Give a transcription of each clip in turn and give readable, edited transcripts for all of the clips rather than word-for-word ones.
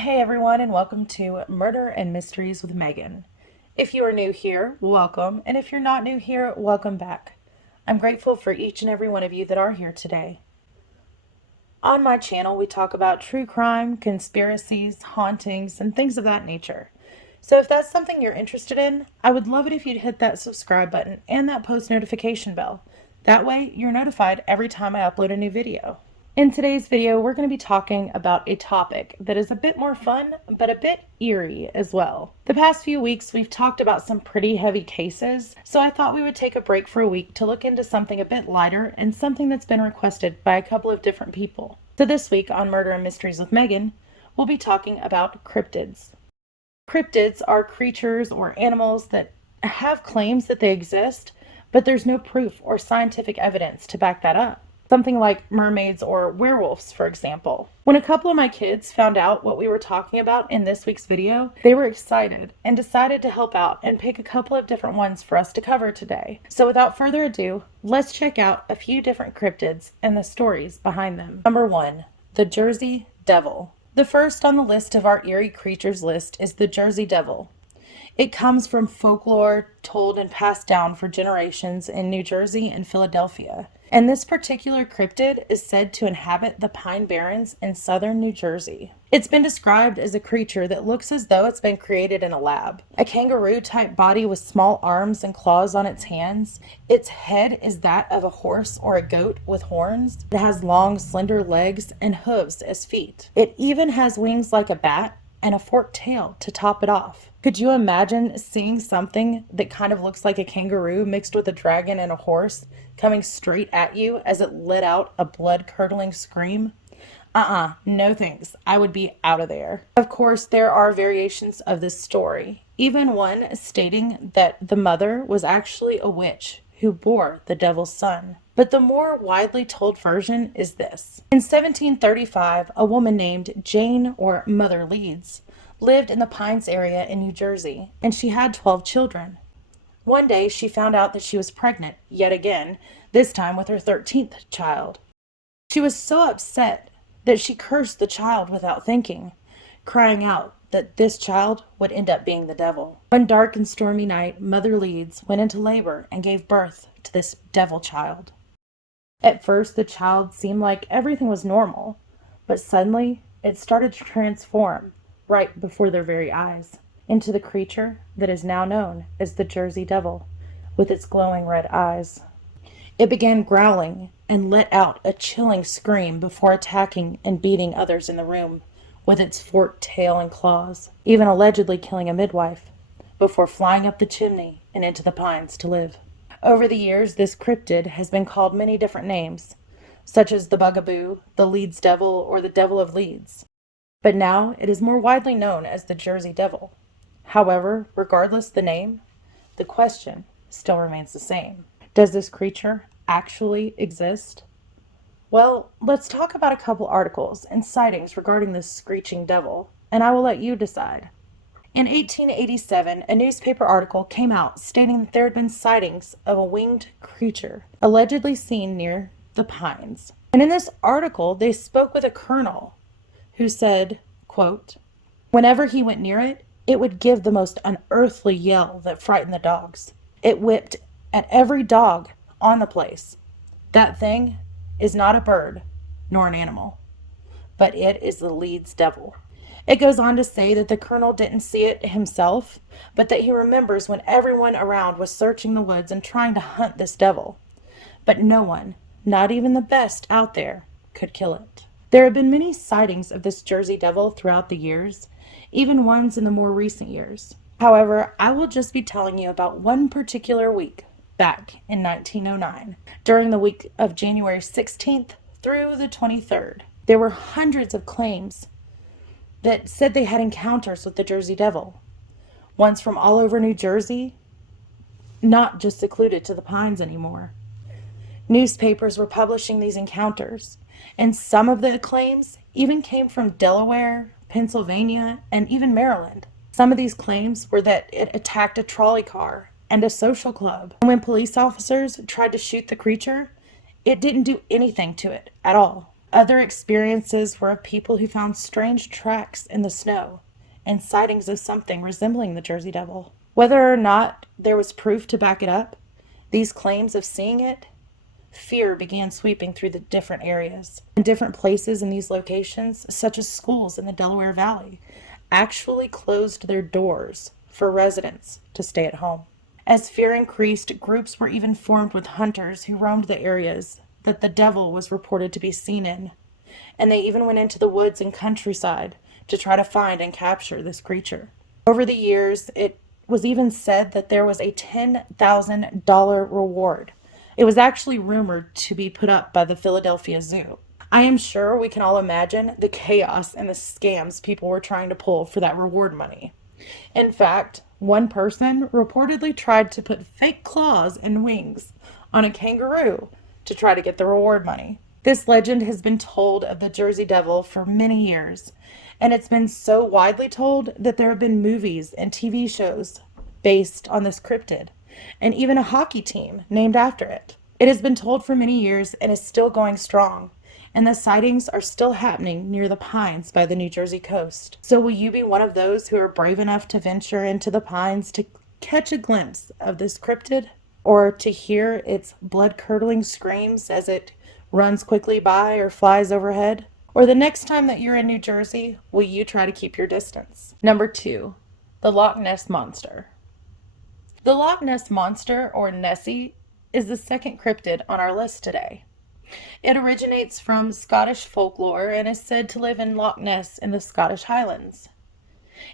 Hey everyone, and welcome to Murder and Mysteries with Megan. If you are new here, welcome, and if you're not new here, welcome back. I'm grateful for each and every one of you that are here today. On my channel, we talk about true crime, conspiracies, hauntings, and things of that nature. So if that's something you're interested in, I would love it if you'd hit that subscribe button and that post notification bell. That way, you're notified every time I upload a new video. In today's video, we're going to be talking about a topic that is a bit more fun, but a bit eerie as well. The past few weeks, we've talked about some pretty heavy cases, so I thought we would take a break for a week to look into something a bit lighter and something that's been requested by a couple of different people. So this week on Murder and Mysteries with Megan, we'll be talking about cryptids. Cryptids are creatures or animals that have claims that they exist, but there's no proof or scientific evidence to back that up. Something like mermaids or werewolves, for example. When a couple of my kids found out what we were talking about in this week's video, they were excited and decided to help out and pick a couple of different ones for us to cover today. So without further ado, let's check out a few different cryptids and the stories behind them. Number 1, the Jersey Devil. The first on the list of our eerie creatures list is the Jersey Devil. It comes from folklore told and passed down for generations in New Jersey and Philadelphia. And this particular cryptid is said to inhabit the Pine Barrens in southern New Jersey. It's been described as a creature that looks as though it's been created in a lab. A kangaroo-type body with small arms and claws on its hands. Its head is that of a horse or a goat with horns. It has long, slender legs and hooves as feet. It even has wings like a bat and a forked tail to top it off. Could you imagine seeing something that kind of looks like a kangaroo mixed with a dragon and a horse coming straight at you as it let out a blood-curdling scream? No thanks. I would be out of there. Of course, there are variations of this story, even one stating that the mother was actually a witch who bore the devil's son. But the more widely told version is this. In 1735, a woman named Jane or Mother Leeds lived in the Pines area in New Jersey, and she had 12 children. One day, she found out that she was pregnant, yet again, this time with her 13th child. She was so upset that she cursed the child without thinking, crying out that this child would end up being the devil. One dark and stormy night, Mother Leeds went into labor and gave birth to this devil child. At first, the child seemed like everything was normal, but suddenly it started to transform right before their very eyes into the creature that is now known as the Jersey Devil, with its glowing red eyes. It began growling and let out a chilling scream before attacking and beating others in the room with its forked tail and claws, even allegedly killing a midwife, before flying up the chimney and into the pines to live. Over the years, this cryptid has been called many different names, such as the Bugaboo, the Leeds Devil, or the Devil of Leeds. But now it is more widely known as the Jersey Devil. However, regardless the name, the question still remains the same. Does this creature actually exist? Well, let's talk about a couple articles and sightings regarding this screeching devil, and I will let you decide. In 1887, a newspaper article came out stating that there had been sightings of a winged creature allegedly seen near the Pines. And in this article, they spoke with a colonel who said, quote, "Whenever he went near it, it would give the most unearthly yell that frightened the dogs. It whipped at every dog on the place. That thing is not a bird nor an animal, but it is the Leeds Devil." It goes on to say that the colonel didn't see it himself, but that he remembers when everyone around was searching the woods and trying to hunt this devil. But no one, not even the best out there, could kill it. There have been many sightings of this Jersey Devil throughout the years, even ones in the more recent years. However, I will just be telling you about one particular week back in 1909, during the week of January 16th through the 23rd. There were hundreds of claims that said they had encounters with the Jersey Devil. Ones from all over New Jersey, not just secluded to the Pines anymore. Newspapers were publishing these encounters, and some of the claims even came from Delaware, Pennsylvania, and even Maryland. Some of these claims were that it attacked a trolley car and a social club. When police officers tried to shoot the creature, it didn't do anything to it at all. Other experiences were of people who found strange tracks in the snow and sightings of something resembling the Jersey Devil. Whether or not there was proof to back it up, these claims of seeing it, fear began sweeping through the different areas. And different places in these locations, such as schools in the Delaware Valley, actually closed their doors for residents to stay at home. As fear increased, groups were even formed with hunters who roamed the areas that the devil was reported to be seen in, and they even went into the woods and countryside to try to find and capture this creature. Over the years, it was even said that there was a $10,000 reward. It was actually rumored to be put up by the Philadelphia Zoo. I am sure we can all imagine the chaos and the scams people were trying to pull for that reward money. In fact, one person reportedly tried to put fake claws and wings on a kangaroo to try to get the reward money. This legend has been told of the Jersey Devil for many years, and it's been so widely told that there have been movies and TV shows based on this cryptid, and even a hockey team named after it. It has been told for many years and is still going strong, and the sightings are still happening near the Pines by the New Jersey coast. So will you be one of those who are brave enough to venture into the Pines to catch a glimpse of this cryptid, or to hear its blood-curdling screams as it runs quickly by or flies overhead? Or the next time that you're in New Jersey, will you try to keep your distance? Number 2, the Loch Ness Monster. The Loch Ness Monster, or Nessie, is the second cryptid on our list today. It originates from Scottish folklore and is said to live in Loch Ness in the Scottish Highlands.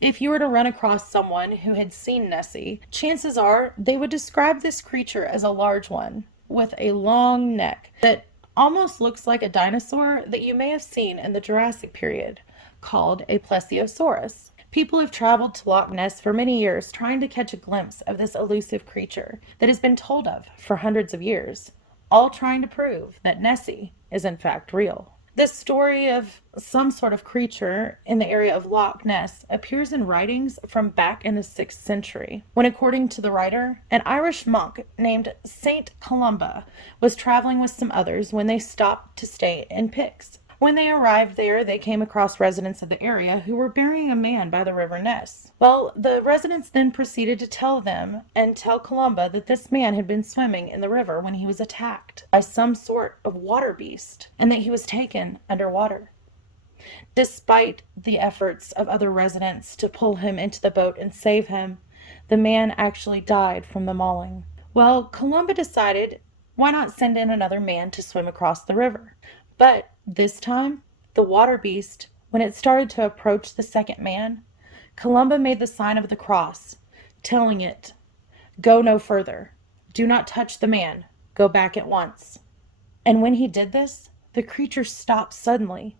If you were to run across someone who had seen Nessie, chances are they would describe this creature as a large one with a long neck that almost looks like a dinosaur that you may have seen in the Jurassic period, called a plesiosaurus. People have traveled to Loch Ness for many years trying to catch a glimpse of this elusive creature that has been told of for hundreds of years, all trying to prove that Nessie is in fact real. This story of some sort of creature in the area of Loch Ness appears in writings from back in the 6th century, when, according to the writer, an Irish monk named Saint Columba was traveling with some others when they stopped to stay in Pix. When they arrived there, they came across residents of the area who were burying a man by the River Ness. Well, the residents then proceeded to tell Columba that this man had been swimming in the river when he was attacked by some sort of water beast, and that he was taken underwater. Despite the efforts of other residents to pull him into the boat and save him, the man actually died from the mauling. Well, Columba decided, why not send in another man to swim across the river? But this time, the water beast, when it started to approach the second man, Columba made the sign of the cross, telling it, "Go no further. Do not touch the man. Go back at once." And when he did this, the creature stopped suddenly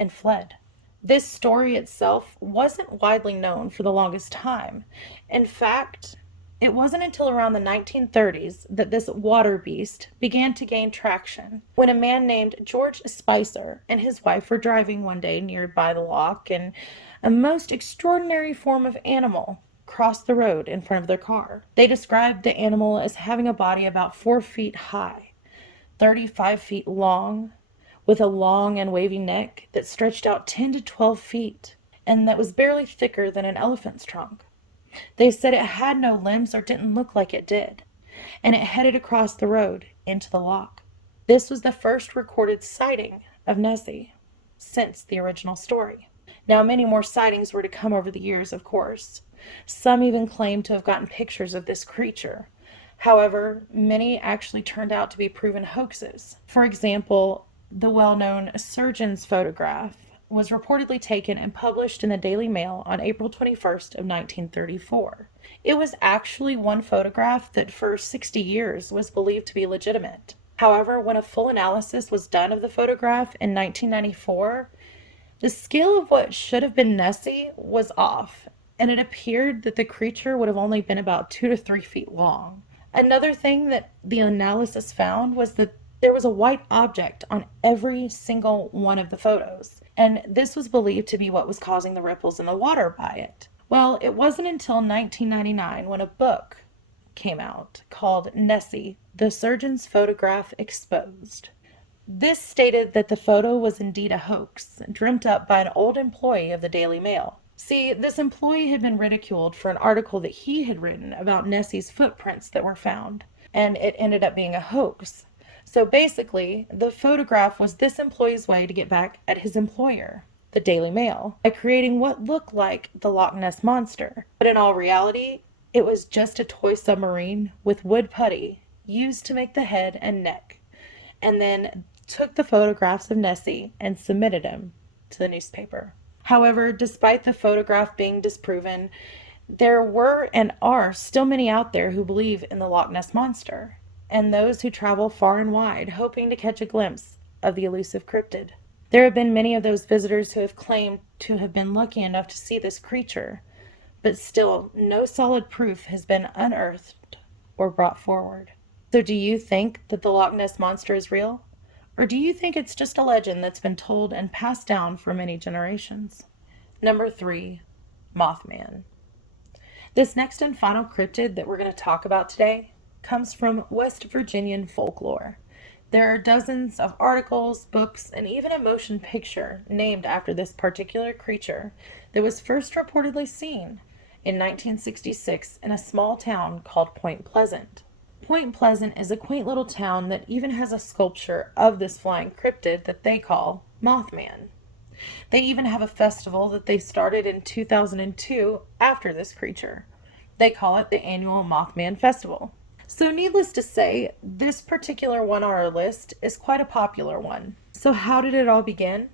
and fled. This story itself wasn't widely known for the longest time. In fact, it wasn't until around the 1930s that this water beast began to gain traction, when a man named George Spicer and his wife were driving one day nearby the loch, and a most extraordinary form of animal crossed the road in front of their car. They described the animal as having a body about 4 feet high, 35 feet long, with a long and wavy neck that stretched out 10 to 12 feet, and that was barely thicker than an elephant's trunk. They said it had no limbs or didn't look like it did, and it headed across the road into the loch. This was the first recorded sighting of Nessie since the original story. Now, many more sightings were to come over the years, of course. Some even claimed to have gotten pictures of this creature. However, many actually turned out to be proven hoaxes. For example, the well-known surgeon's photograph was reportedly taken and published in the Daily Mail on April 21st of 1934. It was actually one photograph that for 60 years was believed to be legitimate. However, when a full analysis was done of the photograph in 1994, the scale of what should have been Nessie was off, and it appeared that the creature would have only been about 2 to 3 feet long. Another thing that the analysis found was that there was a white object on every single one of the photos, and this was believed to be what was causing the ripples in the water by it. Well, it wasn't until 1999 when a book came out called Nessie, The Surgeon's Photograph Exposed. This stated that the photo was indeed a hoax, dreamt up by an old employee of the Daily Mail. See, this employee had been ridiculed for an article that he had written about Nessie's footprints that were found, and it ended up being a hoax. So basically, the photograph was this employee's way to get back at his employer, the Daily Mail, by creating what looked like the Loch Ness Monster. But in all reality, it was just a toy submarine with wood putty used to make the head and neck, and then took the photographs of Nessie and submitted them to the newspaper. However, despite the photograph being disproven, there were and are still many out there who believe in the Loch Ness Monster, and those who travel far and wide hoping to catch a glimpse of the elusive cryptid. There have been many of those visitors who have claimed to have been lucky enough to see this creature, but still no solid proof has been unearthed or brought forward. So do you think that the Loch Ness Monster is real? Or do you think it's just a legend that's been told and passed down for many generations? Number 3, Mothman. This next and final cryptid that we're going to talk about today comes from West Virginian folklore. There are dozens of articles, books, and even a motion picture named after this particular creature that was first reportedly seen in 1966 in a small town called Point Pleasant. Point Pleasant is a quaint little town that even has a sculpture of this flying cryptid that they call Mothman. They even have a festival that they started in 2002 after this creature. They call it the annual Mothman Festival. So needless to say, this particular one on our list is quite a popular one. So how did it all begin?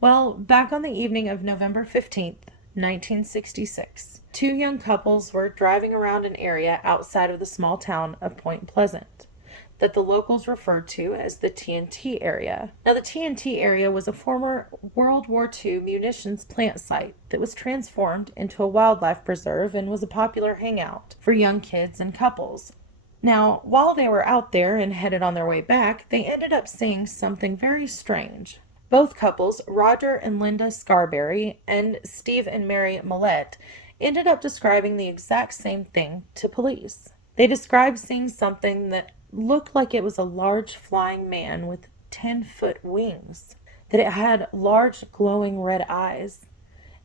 Well, back on the evening of November 15th, 1966, two young couples were driving around an area outside of the small town of Point Pleasant that the locals referred to as the TNT area. Now, the TNT area was a former World War II munitions plant site that was transformed into a wildlife preserve and was a popular hangout for young kids and couples. Now, while they were out there and headed on their way back, they ended up seeing something very strange. Both couples, Roger and Linda Scarberry and Steve and Mary Millette, ended up describing the exact same thing to police. They described seeing something that looked like it was a large flying man with 10-foot wings, that it had large glowing red eyes,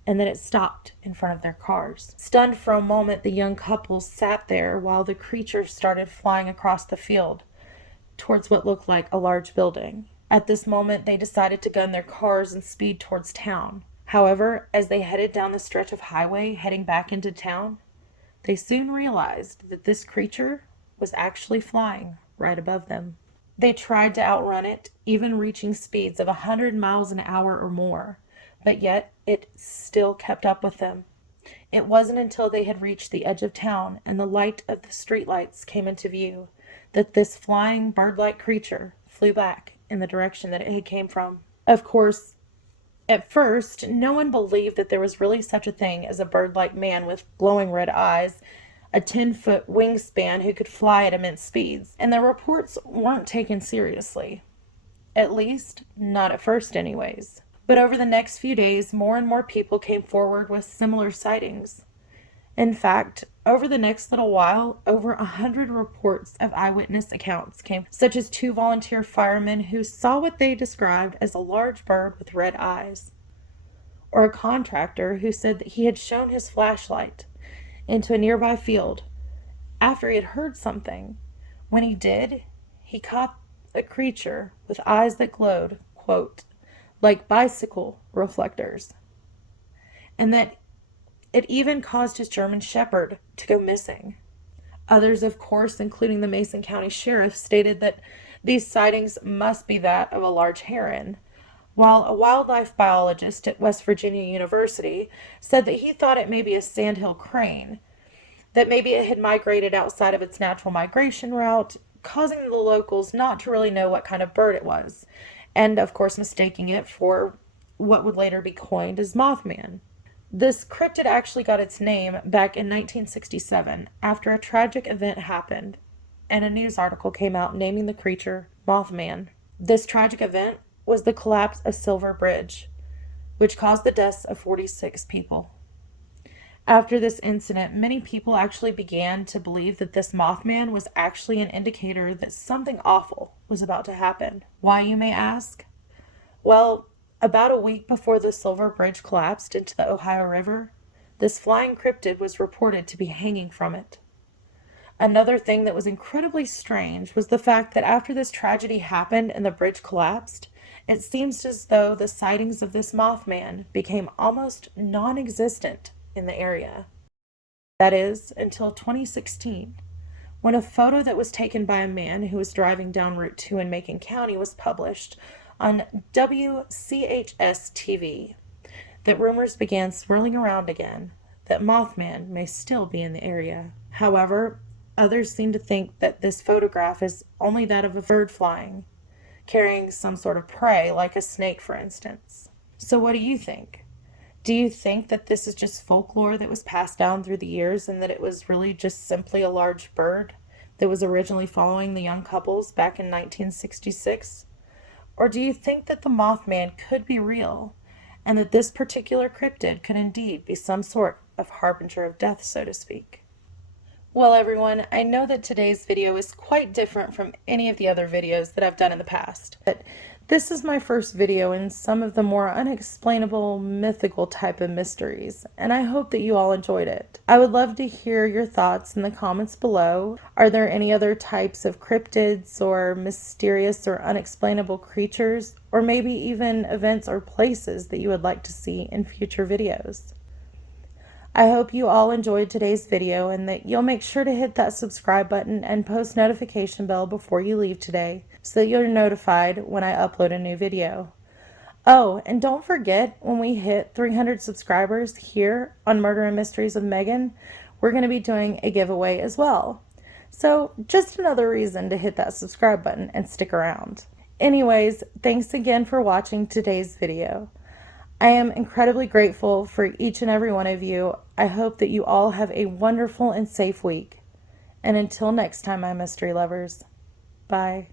and that it stopped in front of their cars. Stunned for a moment, the young couple sat there while the creature started flying across the field towards what looked like a large building. At this moment, they decided to gun their cars and speed towards town. However, as they headed down the stretch of highway heading back into town, they soon realized that this creature was actually flying right above them. They tried to outrun it, even reaching speeds of 100 miles an hour or more, but yet it still kept up with them. It wasn't until they had reached the edge of town and the light of the streetlights came into view that this flying bird-like creature flew back in the direction that it had came from. Of course, at first, no one believed that there was really such a thing as a bird-like man with glowing red eyes, a 10-foot wingspan who could fly at immense speeds, and the reports weren't taken seriously. At least, not at first anyways. But over the next few days, more and more people came forward with similar sightings. In fact, over the next little while, over 100 reports of eyewitness accounts came, such as 2 volunteer firemen who saw what they described as a large bird with red eyes, or a contractor who said that he had shown his flashlight into a nearby field after he had heard something. When he did, he caught a creature with eyes that glowed, quote, like bicycle reflectors, and that it even caused his German Shepherd to go missing. Others, of course, including the Mason County Sheriff, stated that these sightings must be that of a large heron, while a wildlife biologist at West Virginia University said that he thought it may be a sandhill crane, that maybe it had migrated outside of its natural migration route, causing the locals not to really know what kind of bird it was, and of course mistaking it for what would later be coined as Mothman. This cryptid actually got its name back in 1967 after a tragic event happened, and a news article came out naming the creature Mothman. This tragic event was the collapse of Silver Bridge, which caused the deaths of 46 people. After this incident, many people actually began to believe that this Mothman was actually an indicator that something awful was about to happen. Why, you may ask? Well, about a week before the Silver Bridge collapsed into the Ohio River, this flying cryptid was reported to be hanging from it. Another thing that was incredibly strange was the fact that after this tragedy happened and the bridge collapsed, it seems as though the sightings of this Mothman became almost non existent in the area. That is, until 2016, when a photo that was taken by a man who was driving down Route 2 in Macon County was published on WCHS TV, that rumors began swirling around again that Mothman may still be in the area. However, others seem to think that this photograph is only that of a bird flying, carrying some sort of prey, like a snake, for instance. So what do you think? Do you think that this is just folklore that was passed down through the years and that it was really just simply a large bird that was originally following the young couples back in 1966? Or do you think that the Mothman could be real and that this particular cryptid could indeed be some sort of harbinger of death, so to speak? Well, everyone, I know that today's video is quite different from any of the other videos that I've done in the past, but this is my first video in some of the more unexplainable, mythical type of mysteries, and I hope that you all enjoyed it. I would love to hear your thoughts in the comments below. Are there any other types of cryptids or mysterious or unexplainable creatures, or maybe even events or places that you would like to see in future videos? I hope you all enjoyed today's video and that you'll make sure to hit that subscribe button and post notification bell before you leave today so that you're notified when I upload a new video. Oh, and don't forget, when we hit 300 subscribers here on Murder and Mysteries with Megan, we're going to be doing a giveaway as well. So just another reason to hit that subscribe button and stick around. Anyways, thanks again for watching today's video. I am incredibly grateful for each and every one of you. I hope that you all have a wonderful and safe week. And until next time, my mystery lovers, bye.